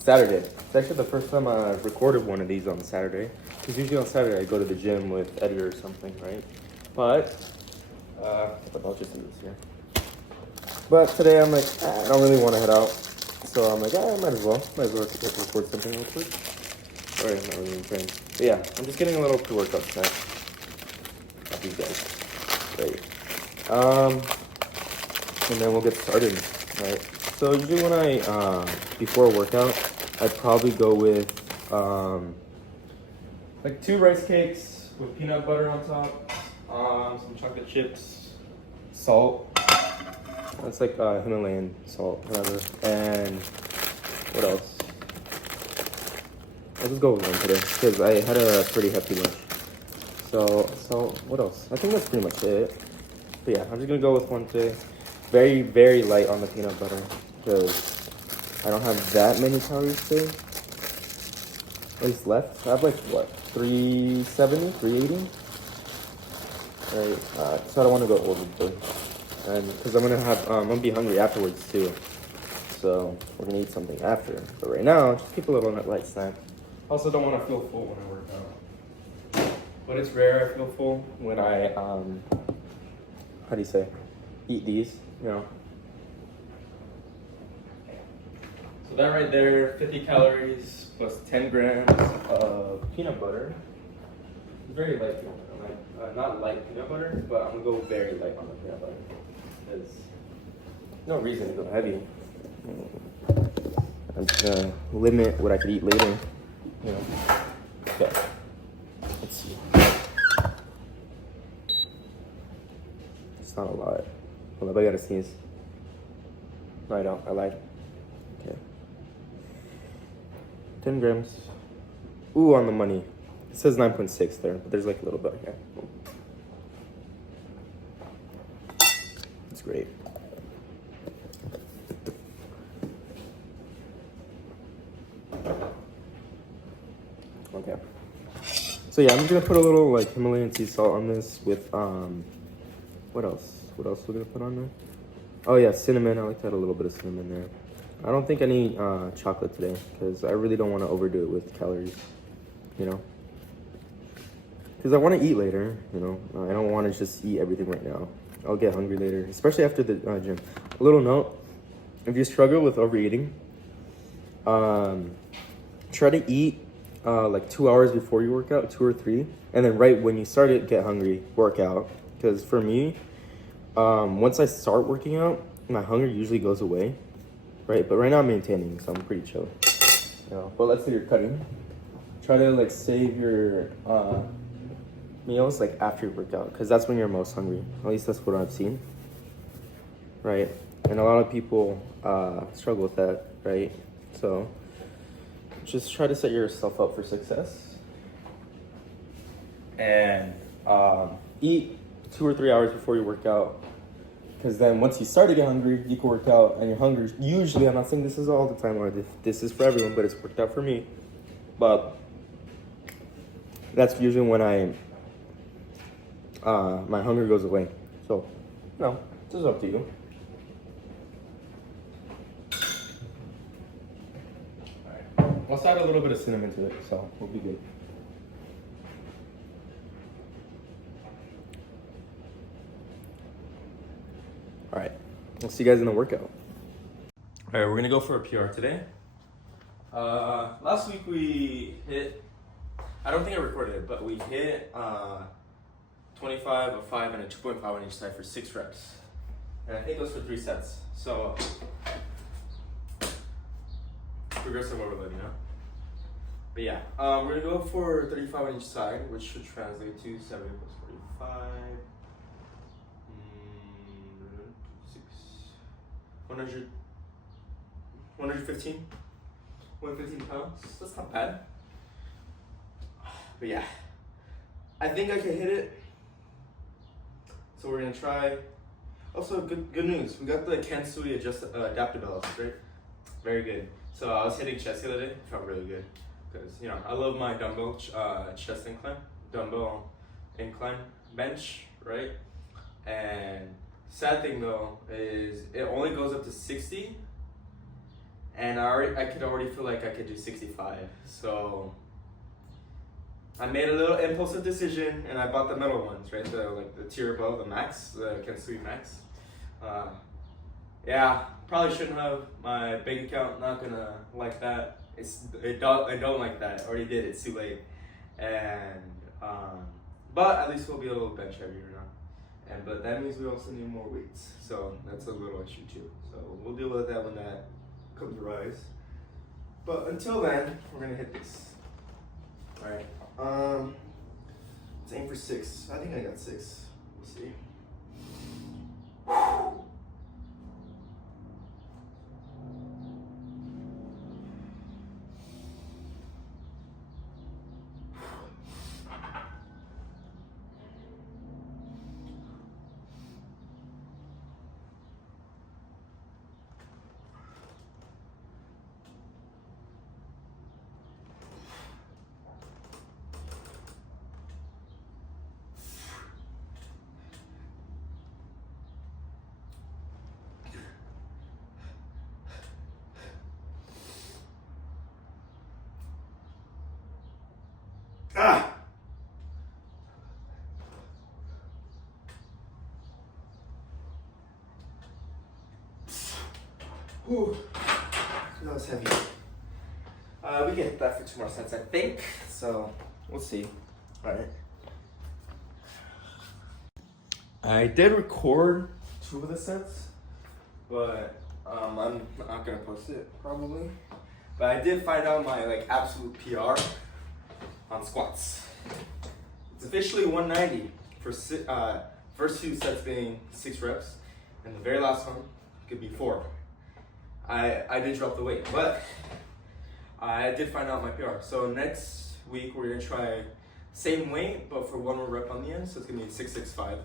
Saturday. It's actually the first time I recorded one of these on Saturday. Because usually on Saturday I go to the gym with Edgar or something, right? But I'll just do this here. But today I'm like, I don't really want to head out. So I'm like, I might as well record something real quick. Sorry, I'm not really in pain. But yeah, I'm just getting a little pre-workout snack. Of these guys. Right. And then we'll get started, right? So usually when I, before a workout, I'd probably go with, like 2 rice cakes with peanut butter on top, some chocolate chips, salt. That's like Himalayan salt, whatever. And what else? I'll just go with one today because I had a pretty hefty lunch. So what else? I think that's pretty much it. But yeah, I'm just gonna go with one today. Very, very light on the peanut butter because I don't have that many calories today. At least left. I have like what, 370, 380? Right. So I don't want to go overboard. And because I'm gonna be hungry afterwards too. So we're gonna eat something after. But right now, just keep a little light snack. Also don't want to feel full when I work out. But it's rare I feel full when I how do you say? Eat these, you know. So that right there, 50 calories plus 10 grams of peanut butter. It's very light peanut butter. Like, not light peanut butter, but I'm gonna go very light on the peanut butter. There's no reason to go heavy. I'm just gonna limit what I could eat later, you know. Okay, let's see. It's not a lot. Hold up, I gotta sneeze. No, I don't. I lied. Okay. 10 grams. Ooh, on the money. It says 9.6 there, but there's like a little bit here. It's great. Okay. So yeah, I'm just gonna put a little like Himalayan sea salt on this with what else? What else we're gonna put on there? Oh yeah, cinnamon. I like to add a little bit of cinnamon there. I don't think I need chocolate today because I really don't want to overdo it with calories, you know. Because I want to eat later, you know. I don't want to just eat everything right now. I'll get hungry later, especially after the gym. A little note: if you struggle with overeating, try to eat like 2 hours before you work out, 2 or 3, and then right when you start it, get hungry, work out. Because for me, once I start working out, my hunger usually goes away, right? But right now I'm maintaining, so I'm pretty chill. You know, but let's say you're cutting. Try to like save your meals like after your workout, because that's when you're most hungry. At least that's what I've seen, right? And a lot of people struggle with that, right? So just try to set yourself up for success and eat 2 or 3 hours before you work out, because then once you start to get hungry, you can work out, and your hunger usually, I'm not saying this is all the time or this is for everyone, but it's worked out for me. But that's usually when my hunger goes away. So, no, this is up to you. Alright, let's add a little bit of cinnamon to it, so we'll be good. Alright, we'll see you guys in the workout. Alright, we're gonna go for a PR today. Last week we hit, I don't think I recorded it, but we hit 25, a 5, and a 2.5 on each side for 6 reps. And I think those for 3 sets. So, progressive overload, you know? But yeah, we're gonna go for 35 on each side, which should translate to 70 plus 45. 100, 115 pounds. That's not bad. But yeah, I think I can hit it. So we're gonna try. Also, good news. We got the Kansui adaptive belts, right? Very good. So I was hitting chest the other day. Felt really good because you know I love my dumbbell chest incline, dumbbell incline bench, right? And sad thing though is it only goes up to 60, and I could already feel like I could do 65. So I made a little impulsive decision, and I bought the metal ones, right? The tier above, the max, the Kensui Max. Yeah, probably shouldn't have. My bank account not gonna like that. I don't like that. I already did. It's too late. And but at least we'll be able to bench heavier now. But that means we also need more weights. So that's a little issue too. So we'll deal with that when that comes to rise. But until then, we're gonna hit this. All right. Let's aim for 6. I think I got 6. We'll see. Ah! Whew. That was heavy. We can hit that for 2 more sets, I think. So we'll see. All right. I did record 2 of the sets, but I'm not gonna post it probably. But I did find out my absolute PR on squats. It's officially 190 for first 2 sets being 6 reps, and the very last one could be 4. I did drop the weight, but I did find out my PR. So next week we're gonna try same weight, but for 1 more rep on the end. So it's gonna be 665.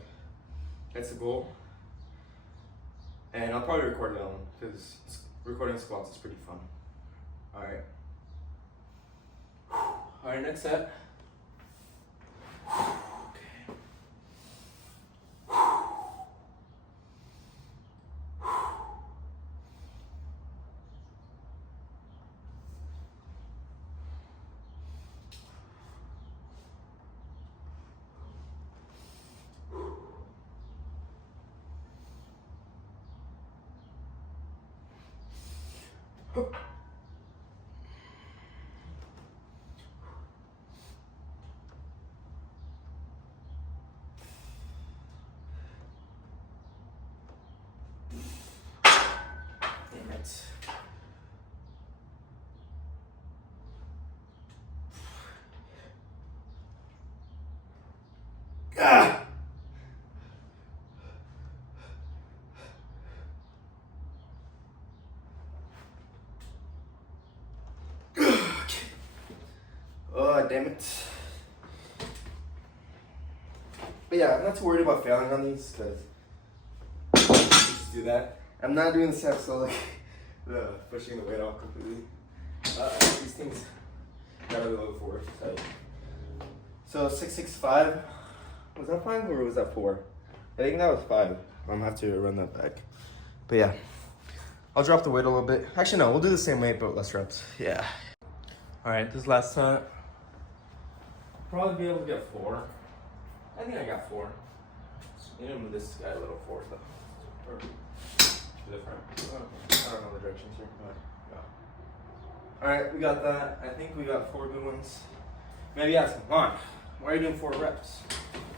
That's the goal. And I'll probably record that one because recording squats is pretty fun. All right. All right, next set. Damn it. Ah! Oh, damn it. But yeah, I'm not too worried about failing on these because just do that. I'm not doing the steps, so pushing the weight off completely. These things gotta be low for. So 665. Was that 5 or was that 4? I think that was 5. I'm gonna have to run that back. But yeah, I'll drop the weight a little bit. Actually, no, we'll do the same weight but less reps. Yeah. All right, this last set. Probably be able to get 4. I think I got 4. You know, move this guy a little forward though. Or different. I don't know the directions here, but yeah. All right, we got that. I think we got 4 good ones. Maybe ask him, Juan, why are you doing 4 reps?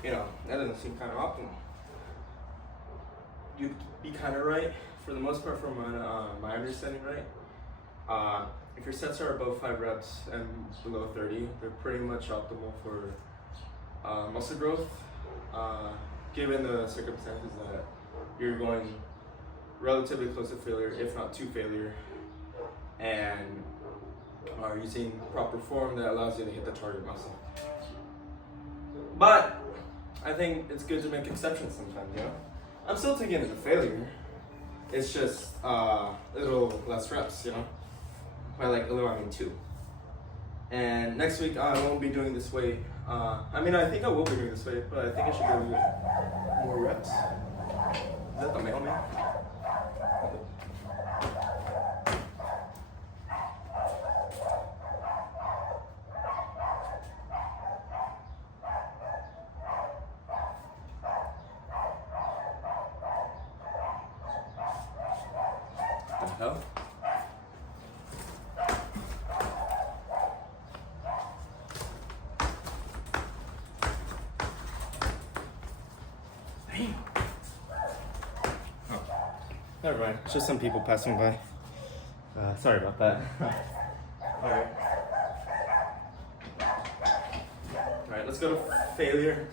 You know, that doesn't seem kind of optimal. You'd be kind of right for the most part, from my understanding, right? If your sets are above 5 reps and below 30, they're pretty much optimal for muscle growth, given the circumstances that you're going relatively close to failure, if not to failure, and are using proper form that allows you to hit the target muscle. But I think it's good to make exceptions sometimes, you know? I'm still taking it to failure. It's just a little less reps, you know? By a little, I mean 2. And next week I won't be doing this weight. I mean, I think I will be doing this weight, but I think I should go with more reps. Is that the mailman? hell? Damn. Oh, never mind. It's just some people passing by. Sorry about that. Alright. Alright, let's go to failure.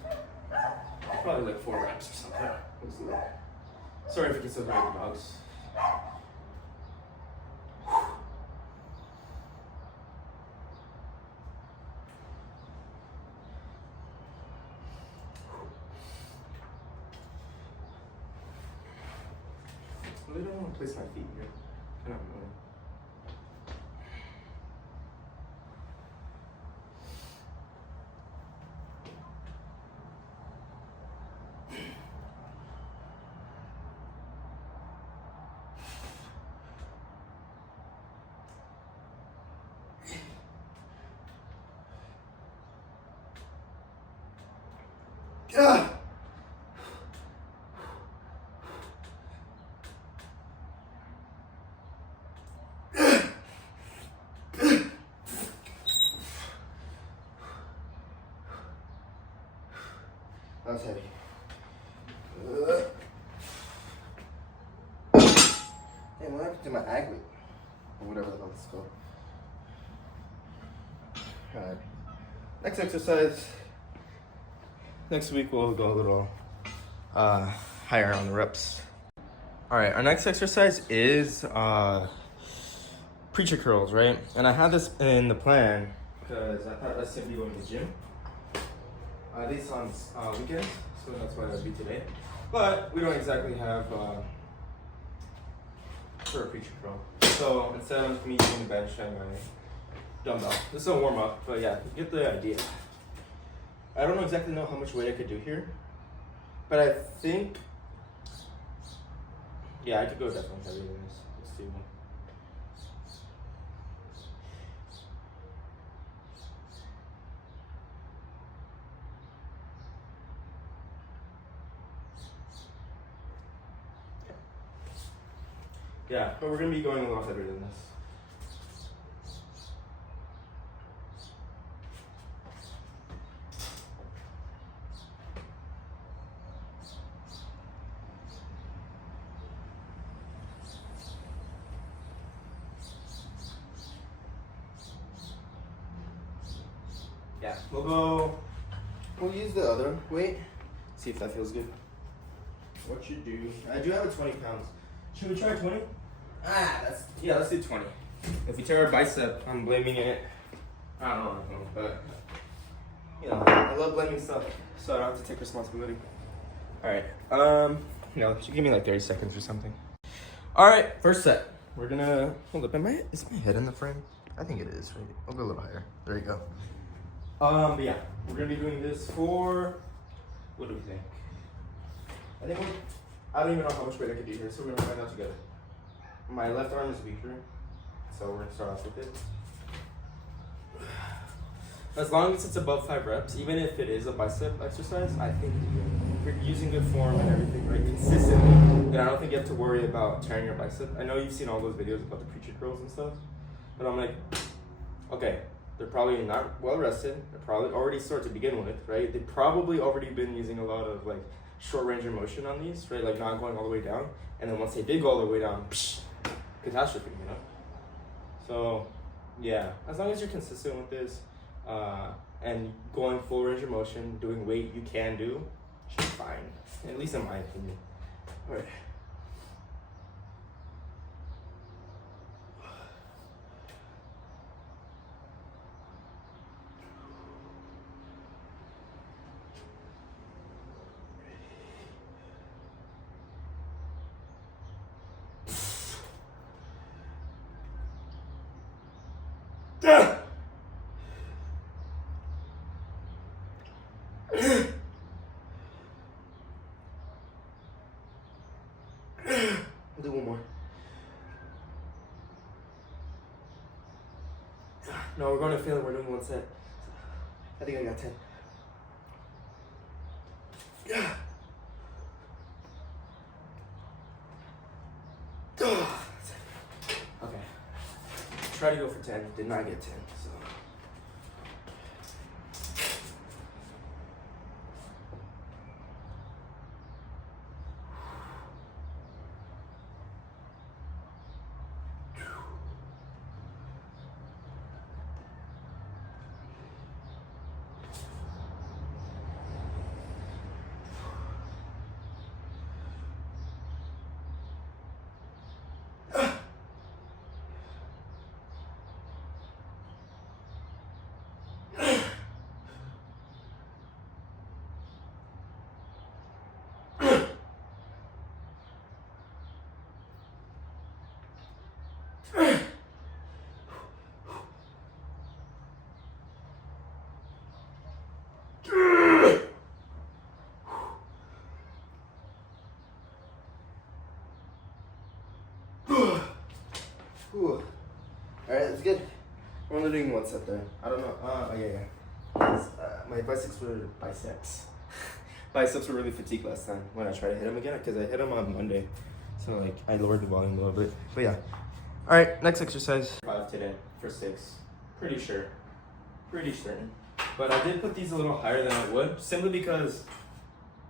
Probably like 4 reps or something. Let's do that. Sorry if you can still hear the dogs. I really don't want to place my feet here. Kind of annoying. Ah! That's heavy. Hey, what happened to my aglet? Or whatever the hell it's called. Alright. Next exercise. Next week we'll go a little higher on the reps. Alright, our next exercise is preacher curls, right? And I had this in the plan because I thought that's gonna be going to the gym. These on weekends, so that's why that'd be today. But we don't exactly have for a preacher curl. So instead of me using the bench and my dumbbell. This is a warm up, but yeah, you get the idea. I don't exactly know how much weight I could do here, but I think, yeah, I could go definitely heavier than this. Let's see. Yeah, but we're gonna be going a little heavier than this. Yeah, we'll use the other weight, see if that feels good. What you do, I do have a 20 pounds. Should we try 20? Let's do 20. If we tear our bicep, I'm blaming it. I don't know, but you know, I love blaming stuff, so I don't have to take responsibility. All right, give me like 30 seconds or something. All right, first set. We're gonna hold up. Is my head in the frame? I think it is. Right, I'll go a little higher. There you go. But yeah, we're gonna be doing this for, what do we think? I don't even know how much weight I could do here, so we're gonna find out together. My left arm is weaker, so we're gonna start off with it. As long as it's above 5 reps, even if it is a bicep exercise, I think you're using good form and everything, right, consistently, then I don't think you have to worry about tearing your bicep. I know you've seen all those videos about the preacher curls and stuff, but I'm like, okay, they're probably not well rested. They're probably already sore to begin with, right? They've probably already been using a lot of like short range of motion on these, right? Like not going all the way down. And then once they did go all the way down, catastrophe, you know? So yeah, as long as you're consistent with this and going full range of motion, doing weight you can do, should be fine, at least in my opinion. All right. I'll do one more. No, we're going to fail. We're doing one set. I think I got 10. tried to go for 10, did not get 10, so. All right, that's good. We're only doing one set there. I don't know. My biceps were really fatigued last time when I tried to hit them again because I hit them on Monday. So like I lowered the volume a little bit. But yeah. All right, next exercise. 5 today for 6. Pretty sure. Pretty certain. But I did put these a little higher than I would simply because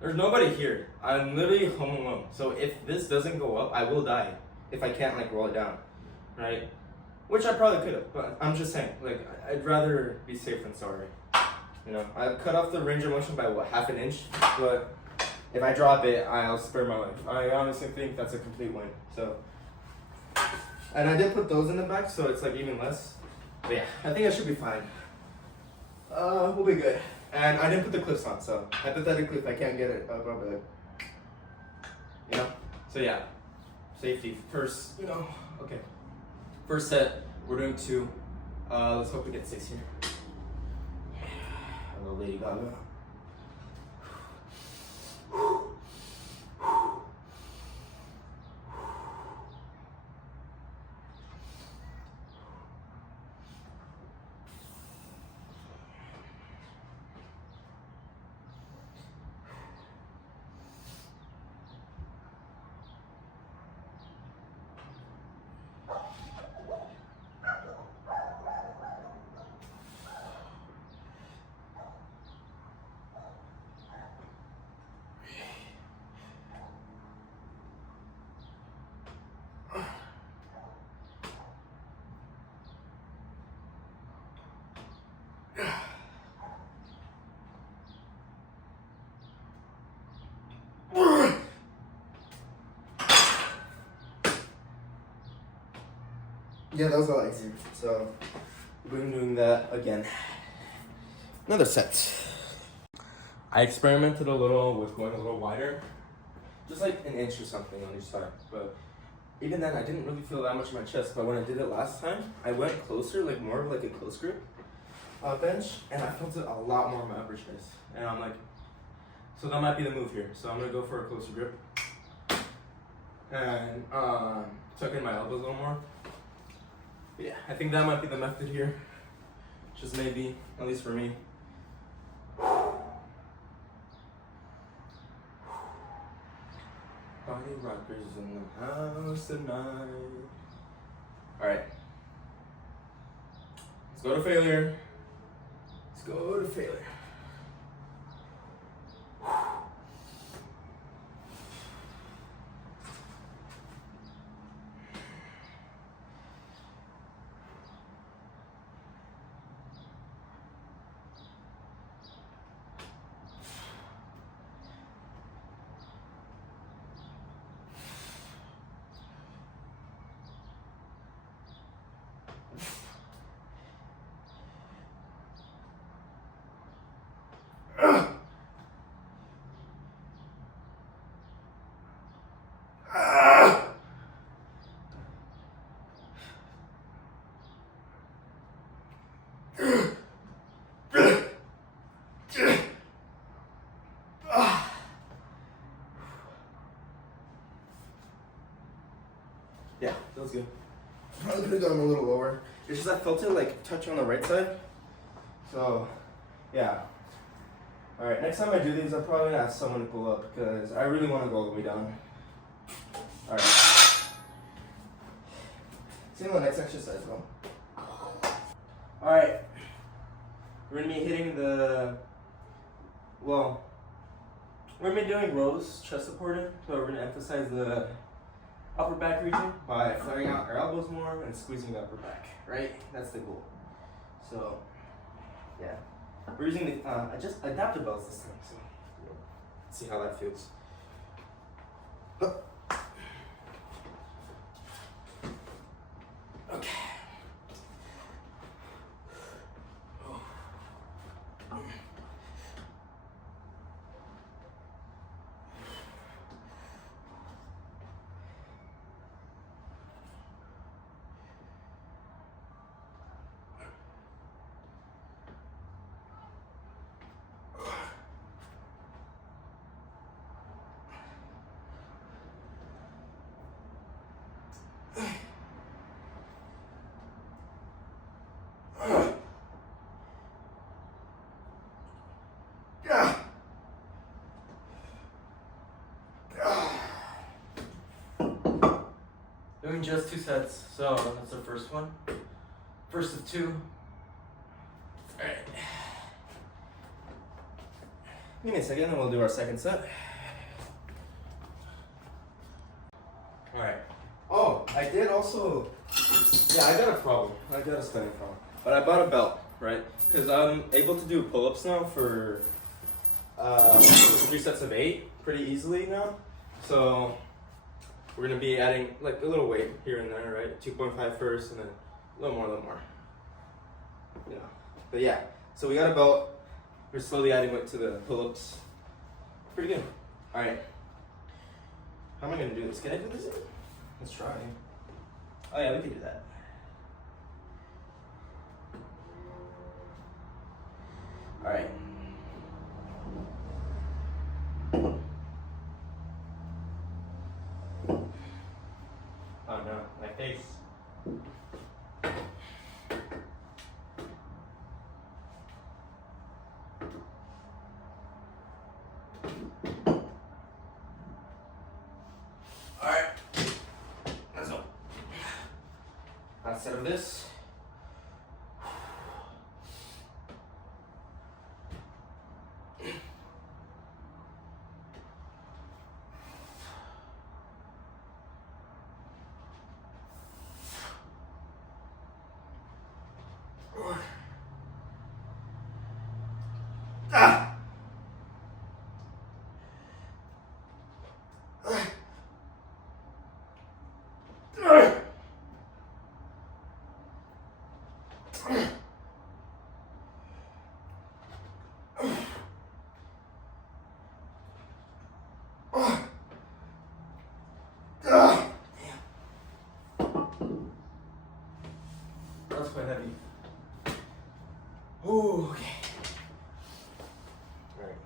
there's nobody here. I'm literally home alone. So if this doesn't go up, I will die if I can't like roll it down, right? Which I probably could have, but I'm just saying, like, I'd rather be safe than sorry. You know, I cut off the range of motion by what, half an inch, but if I drop it, I'll spare my life. I honestly think that's a complete win. So, and I did put those in the back, so it's like even less. But yeah, I think I should be fine. We'll be good. And I didn't put the clips on, so hypothetically, if I can't get it, I'll probably like, you know. So yeah, safety first. You know, okay. First set, we're doing 2. Let's hope we get 6 here. Hello, Lady Gaga. Yeah, that was a lot easier. So we're doing that again. Another set. I experimented a little with going a little wider, just like an inch or something on each side. But even then, I didn't really feel that much in my chest. But when I did it last time, I went closer, like more of like a close grip bench, and I felt it a lot more in my upper chest. And I'm like, so that might be the move here. So I'm gonna go for a closer grip and tuck in my elbows a little more. But yeah, I think that might be the method here. Just maybe, at least for me. Body rockers in the house tonight. Alright. Let's go to failure. Let's go to failure. Yeah, that was good. Probably could have gone a little lower. It's just I felt it like touch on the right side. So, yeah. Alright, next time I do these, I'm probably gonna ask someone to pull up because I really want to go all the way down. Alright. See you on the next exercise though. All right, we're gonna be hitting we're gonna be doing rows, chest supporting, so we're gonna emphasize the upper back region by flaring out our elbows more and squeezing the upper back, right? That's the goal. So, yeah. We're using the just adapter belts this time, so let's see how that feels. Okay. Doing just 2 sets, so that's the first one. First of 2. Alright. Give me a second and we'll do our second set. Alright. Oh, I did also, yeah, I got a problem. I got a stomach problem. But I bought a belt, right? Because I'm able to do pull-ups now for 3 sets of 8 pretty easily now. So we're gonna be adding like a little weight here and there, right? 2.5 first and then a little more. You know. But yeah, so we got a belt. We're slowly adding weight to the pull-ups. Pretty good. All right. How am I gonna do this? Can I do this? Let's try. Oh yeah, we can do that. All right. Oh no, my face. Alright, let's go. Last set of this. That's quite heavy. Oh, okay. Alright.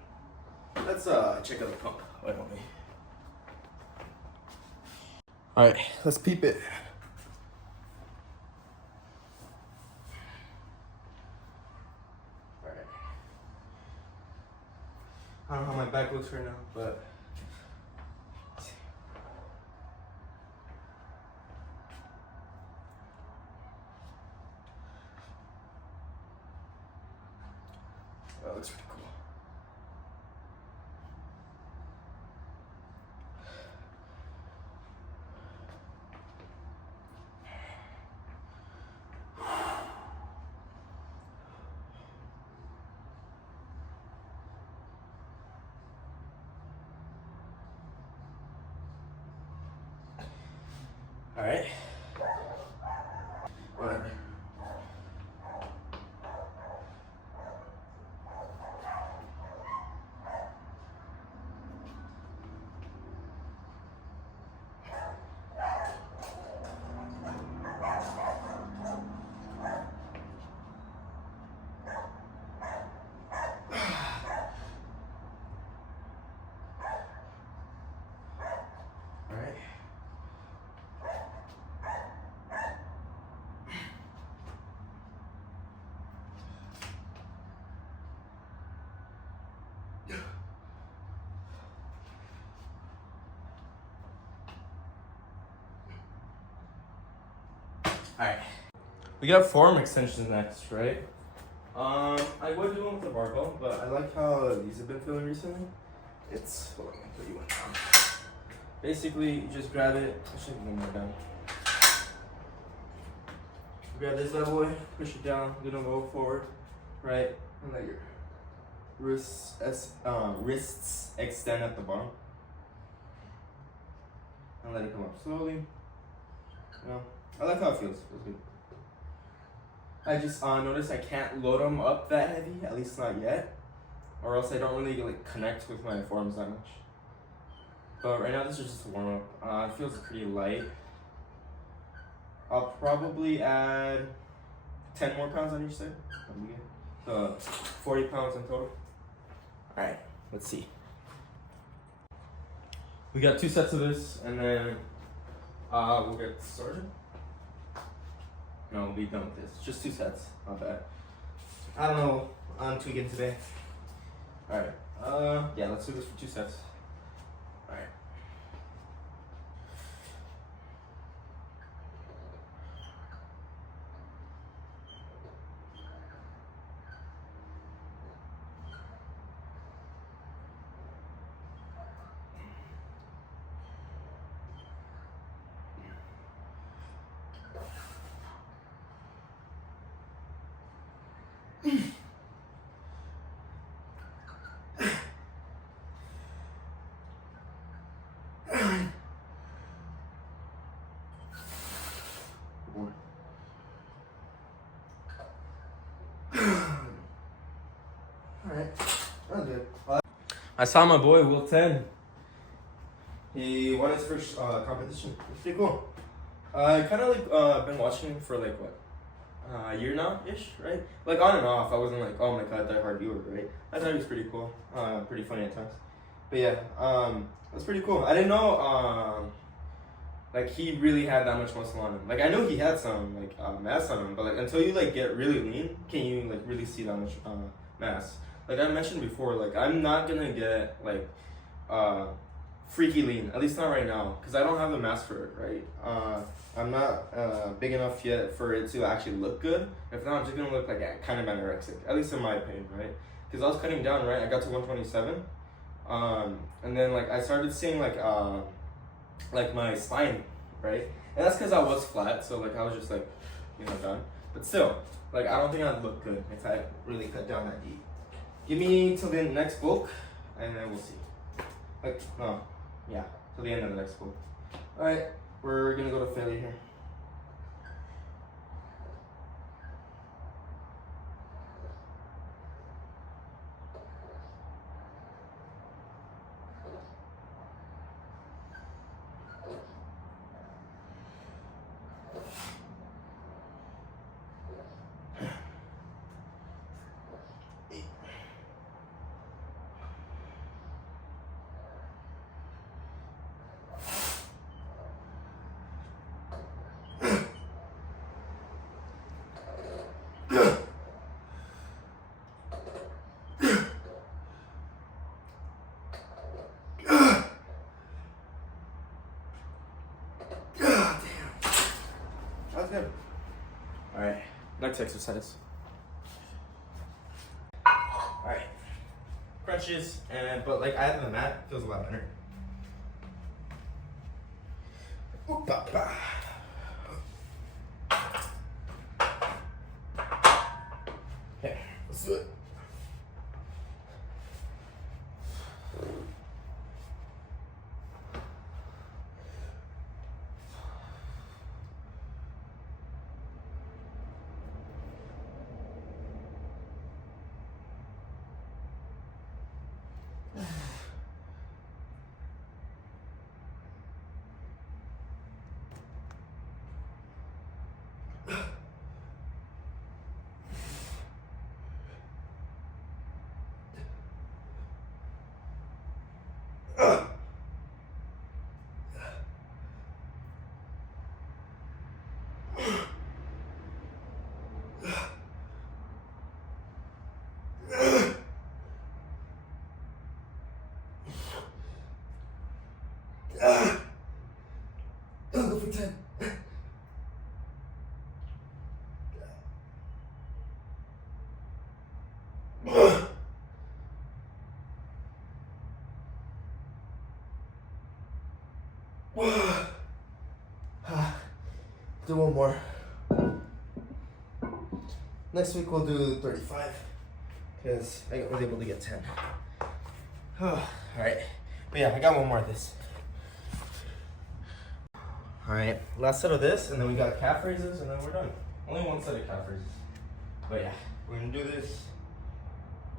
Let's check out the pump. Why don't we? Alright, let's peep it. Alright. I don't know how my back looks right now, but that looks pretty cool. All right. Whatever. All right. All right. We got forearm extensions next, right? I would do them with the barbell, but I like how these have been feeling recently. It's, hold on, I'll put you one down. Basically, you just grab it, push it one more down. Grab this bad boy, push it down, gonna go forward, right? And let your wrists extend at the bottom. And let it come up slowly. You know, I like how it feels. Feels good. I just noticed I can't load them up that heavy, at least not yet, or else I don't really like connect with my forearms that much. But right now this is just a warm up. It feels pretty light. I'll probably add 10 more pounds on each side. So 40 pounds in total. All right, let's see. We got 2 sets of this, and then we'll get started. No, we'll be done with this. Just 2 sets, not bad. I don't know, I'm tweaking today. All right, yeah, let's do this for 2 sets. All right. Alright, that's good. I saw my boy Will 10. He won his first competition. It's pretty cool. I kind of like been watching him for like what, a year now ish, right? Like on and off. I wasn't like, oh my god, that hard viewer, right? I thought he was pretty cool, pretty funny at times. But yeah, that's pretty cool. I didn't know like he really had that much muscle on him. Like I know he had some like mass on him, but like until you like get really lean, can you like really see that much mass? Like I mentioned before, like I'm not gonna get like freaky lean, at least not right now, because I don't have the mass for it, right? I'm not big enough yet for it to actually look good. If not, I'm just gonna look like kind of anorexic, at least in my opinion, right? Because I was cutting down, right? I got to 127, and then like I started seeing like my spine, right? And that's because I was flat, so like I was just like, you know, done. But still, like I don't think I'd look good if I really cut down that deep. Give me till the next bulk, and then we'll see. Like, no, yeah, till the end of the next bulk. All right, we're gonna go to failure here. That's good. All right, next exercise. All right, crunches, but like I have the mat, feels a lot better. Oop-a-pa. Okay, let's do it. Go for 10. Do one more. Next week we'll do 35 because I was able to get 10. Alright, but yeah, I got one more of this. Alright, last set of this, and then we got calf raises, and then we're done. Only one set of calf raises. But yeah, we're gonna do this.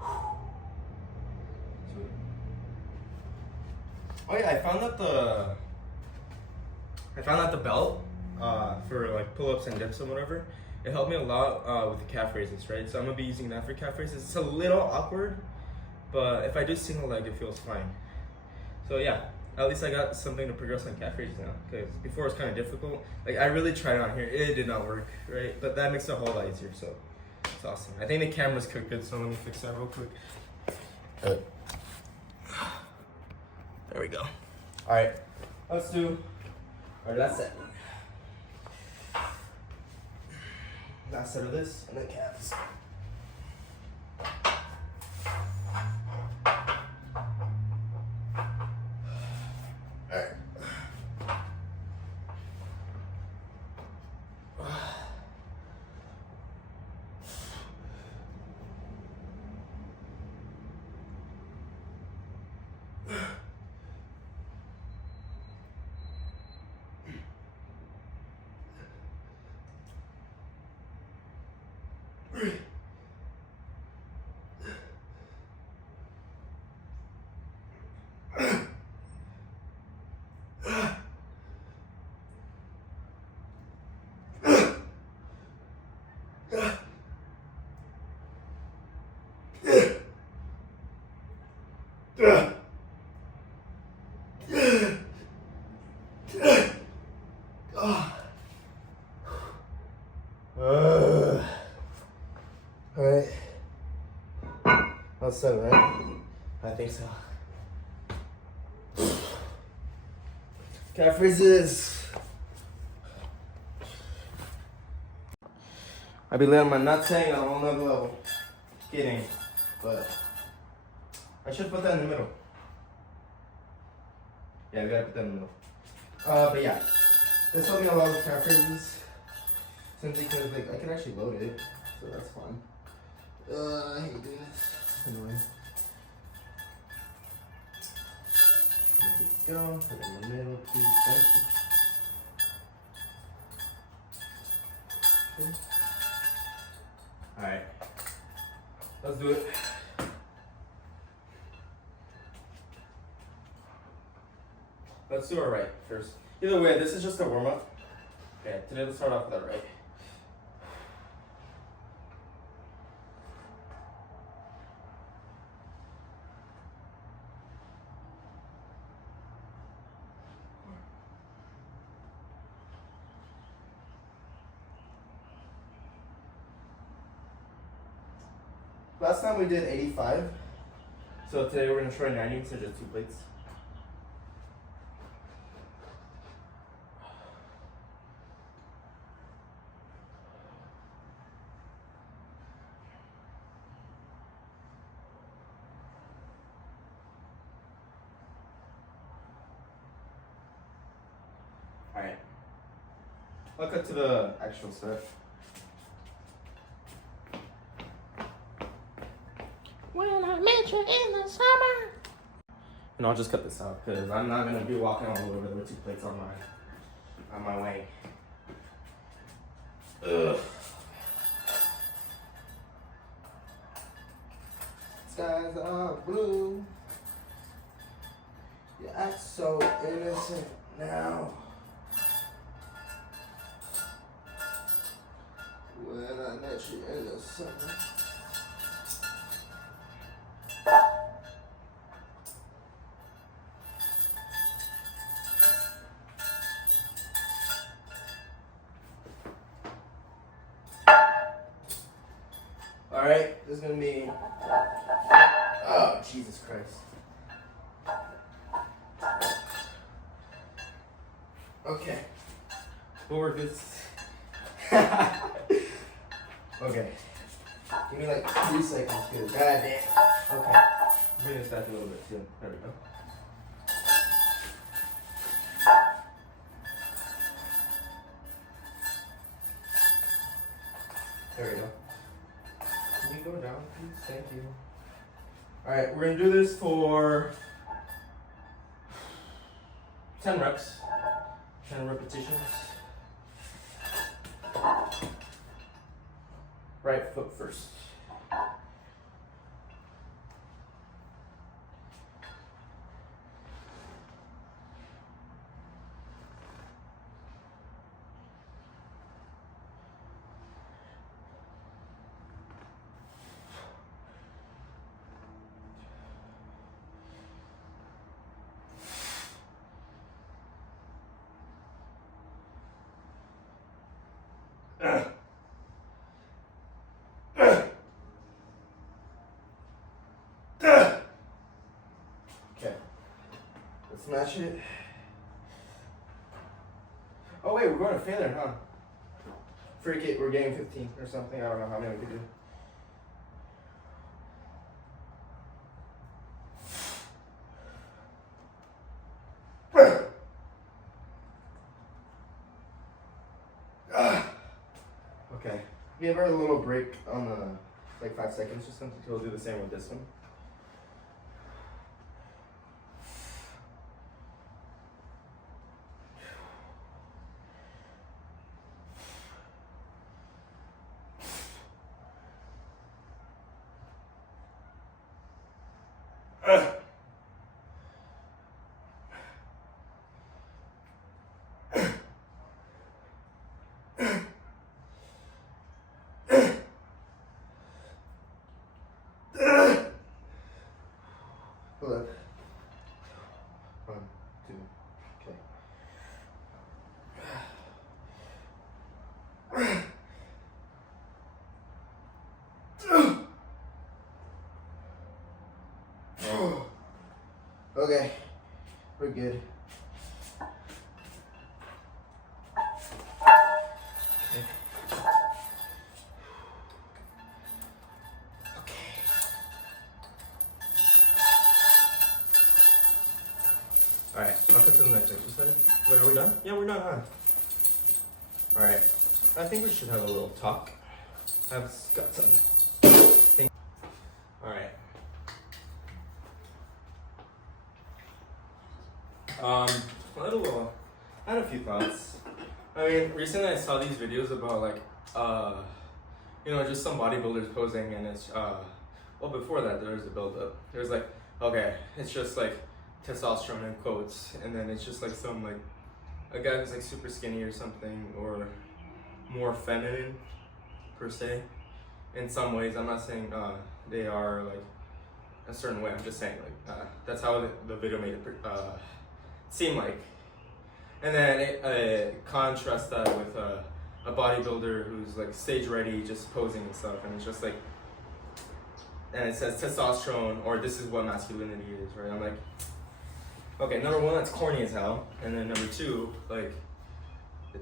Oh yeah, I found that the belt for like pull-ups and dips and whatever, it helped me a lot with the calf raises, right? So I'm gonna be using that for calf raises. It's a little awkward, but if I do single leg, it feels fine. So yeah, at least I got something to progress on calf raises now, because before it was kind of difficult. Like I really tried it on here, it did not work, right? But that makes it a whole lot easier, so it's awesome. I think the camera's crooked, so let me fix that real quick. There we go. All right, let's do our last set. Last set of this, and then calves. All right. Alright. That's 7, right? I think so. Calf raises. I be letting my nuts hang on a whole nother level. Kidding. But I should put that in the middle. Yeah, we gotta put that in the middle. But yeah. This helped me a lot with calf raises. Simply because like I can actually load it. So that's fun. I hate doing this. It's annoying. There we go. Put it in the middle, please. Thank you. Okay. Alright. Let's do it. Let's do our right first. Either way, this is just a warm up. Okay, today let's start off with our right. Last time we did 85, so today we're going to try 90, so just 2 plates. Alright, I'll cut to the actual set. When I met you in the summer. And I'll just cut this out because I'm not gonna be walking all over. There were 2 plates on my way. Ugh. Skies are blue. You act so innocent now. When I met you in the summer. Alright, this is gonna be, oh, Jesus Christ. Okay, we'll work this. Okay, Give me like 3 seconds, good. God damn. Okay. Bring this back a little bit too. There we go. There we go. Can you go down, please? Thank you. Alright, we're gonna do this for 10 reps, 10 repetitions. Right foot first. Okay, let's match it. Oh wait, we're going to failure, huh? Freak it, we're getting 15 or something. I don't know how many we could do. Okay, give her a little break on the, like 5 seconds or something. We'll do the same with this one. Hold up. 1, 2, okay. Okay, we're good. Alright, I'll cut to the next exercise. Wait, are we done? Yeah, we're done, huh? Alright, I think we should have a little talk. I've got some things. Alright. I had a few thoughts. I mean, recently I saw these videos about like, just some bodybuilders posing, and it's, well, before that there was a build-up. There's like, okay, it's just like testosterone in quotes, and then it's just like some like a guy who's like super skinny or something, or more feminine per se. In some ways, I'm not saying they are like a certain way. I'm just saying like that's how the video made it seem like. And then it contrasts that with a bodybuilder who's like stage ready, just posing and stuff, and it's just like, and it says testosterone, or this is what masculinity is, right? I'm like, okay, number one, that's corny as hell, and then number two, like,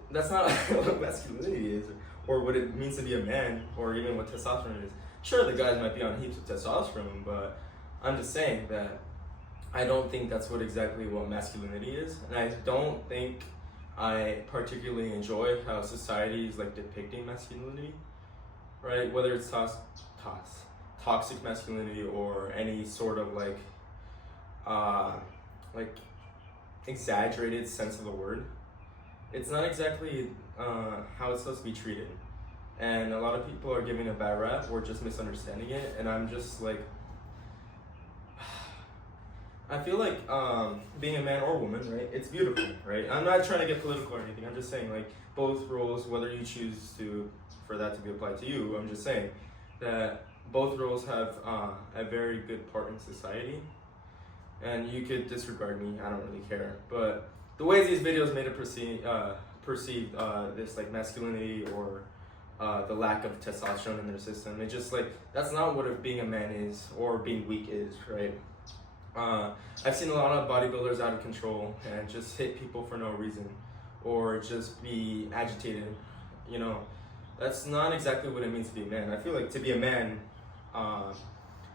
that's not what masculinity is, or what it means to be a man, or even what testosterone is. Sure, the guys might be on heaps of testosterone, but I'm just saying that I don't think that's exactly what masculinity is, and I don't think I particularly enjoy how society is like depicting masculinity, right? Whether it's toxic masculinity or any sort of like exaggerated sense of the word. It's not exactly how it's supposed to be treated, and a lot of people are giving a bad rap or just misunderstanding it, and I'm just like, I feel like being a man or woman, right, it's beautiful, right? I'm not trying to get political or anything. I'm just saying, like, both roles, whether you choose for that to be applied to you, I'm just saying that both roles have a very good part in society, and you could disregard me, I don't really care. But the way these videos made it perceive this like masculinity or the lack of testosterone in their system, it's just like, that's not what being a man is or being weak is, right? I've seen a lot of bodybuilders out of control and just hit people for no reason, or just be agitated, That's not exactly what it means to be a man. I feel like to be a man, I'm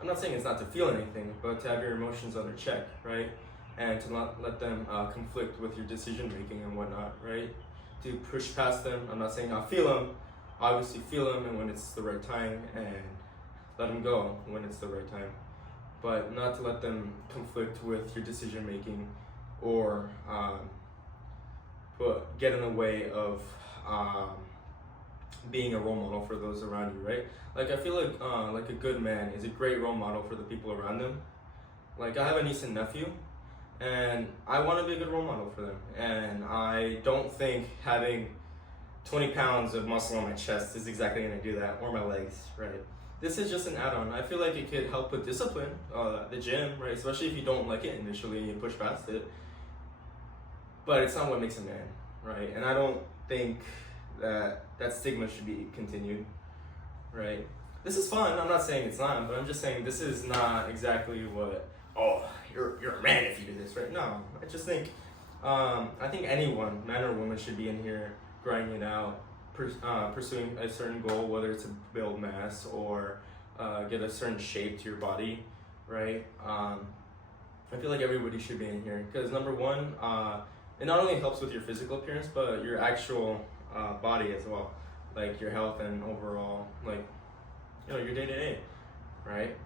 not saying it's not to feel anything, but to have your emotions under check, right? And to not let them conflict with your decision making and whatnot, right? To push past them. I'm not saying not feel them. Obviously feel them and when it's the right time, and let them go when it's the right time. But not to let them conflict with your decision making or get in the way of being a role model for those around you, right? Like I feel like a good man is a great role model for the people around them. Like I have a niece and nephew, and I want to be a good role model for them. And I don't think having 20 pounds of muscle on my chest is exactly going to do that, or my legs, right? This is just an add-on. I feel like it could help with discipline, the gym, right? Especially if you don't like it initially and you push past it. But it's not what makes a man, right? And I don't think that stigma should be continued, right? This is fun. I'm not saying it's not, but I'm just saying this is not exactly what, oh, you're a man if you do this, right? No, I just think, I think anyone, man or woman, should be in here grinding it out, pursuing a certain goal, whether it's to build mass or get a certain shape to your body, right? I feel like everybody should be in here because number one, it not only helps with your physical appearance, but your actual body as well, like your health and overall, like, you know, your day to day, right?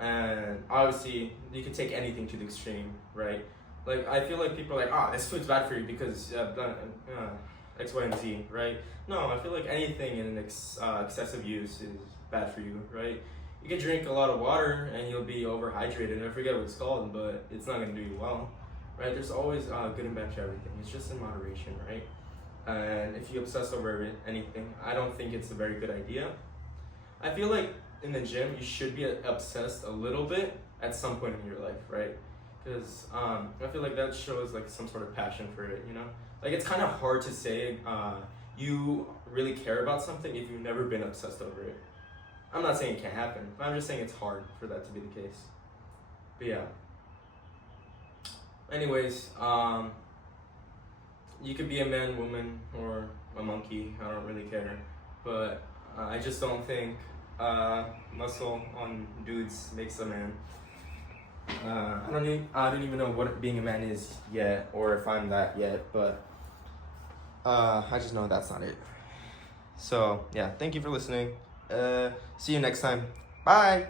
And obviously, you can take anything to the extreme, right? Like, I feel like people are like, this food's bad for you because X, Y, and Z, right? No, I feel like anything in excessive use is bad for you, right? You can drink a lot of water and you'll be overhydrated. I forget what it's called, but it's not going to do you well, right? There's always good and bad to everything. It's just in moderation, right? And if you obsess over anything, I don't think it's a very good idea. I feel like in the gym, you should be obsessed a little bit at some point in your life, right? Because I feel like that shows like some sort of passion for it, you know? Like it's kind of hard to say you really care about something if you've never been obsessed over it. I'm not saying it can't happen, but I'm just saying it's hard for that to be the case. But yeah. Anyways, you could be a man, woman, or a monkey. I don't really care. But I just don't think muscle on dudes makes a man. I don't even know what being a man is yet, or if I'm that yet, but I just know that's not it. So yeah, thank you for listening. See you next time. Bye.